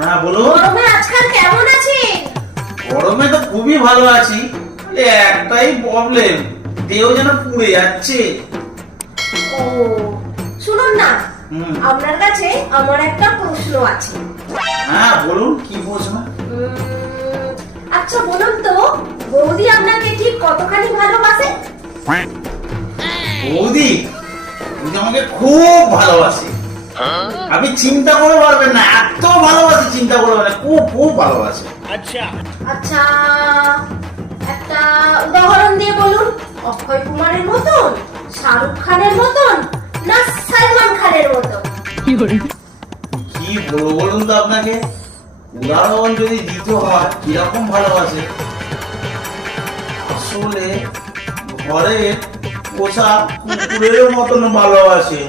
হ্যাঁ বলুন। গরমে আজকাল কেমন আছেন? গরমে তো খুবই ভালো আছি, একটাই প্রবলেম, দেহ যেন পুড়ে যাচ্ছে। ও শুনুন না, হুম। আপনার কাছে আমার একটা প্রশ্ন আছে। হ্যাঁ বলুন, কি প্রশ্ন? আচ্ছা বলুন তো, বৌদি আপনাকে ঠিক কতখানি ভালোবাসে? বৌদি বৌদি আমাকে খুব ভালোবাসে, আপনি চিন্তা করে পারবেন না, এত ভালোবাসে, চিন্তা করে পারবেন না, খুব খুব ভালোবাসে। আচ্ছা একটা উদাহরণ দিয়ে বলুন, অক্ষয় কুমারের মতন, শাহরুখ খানের মতন, না সালমান খানের মতন? কি বলবো বলুন তো আপনাকে, উদাহরণ যদি দিতে হয় কিরকম ভালোবাসে, আসলে ঘরে পোষা কুকুরের মতন ভালোবাসে।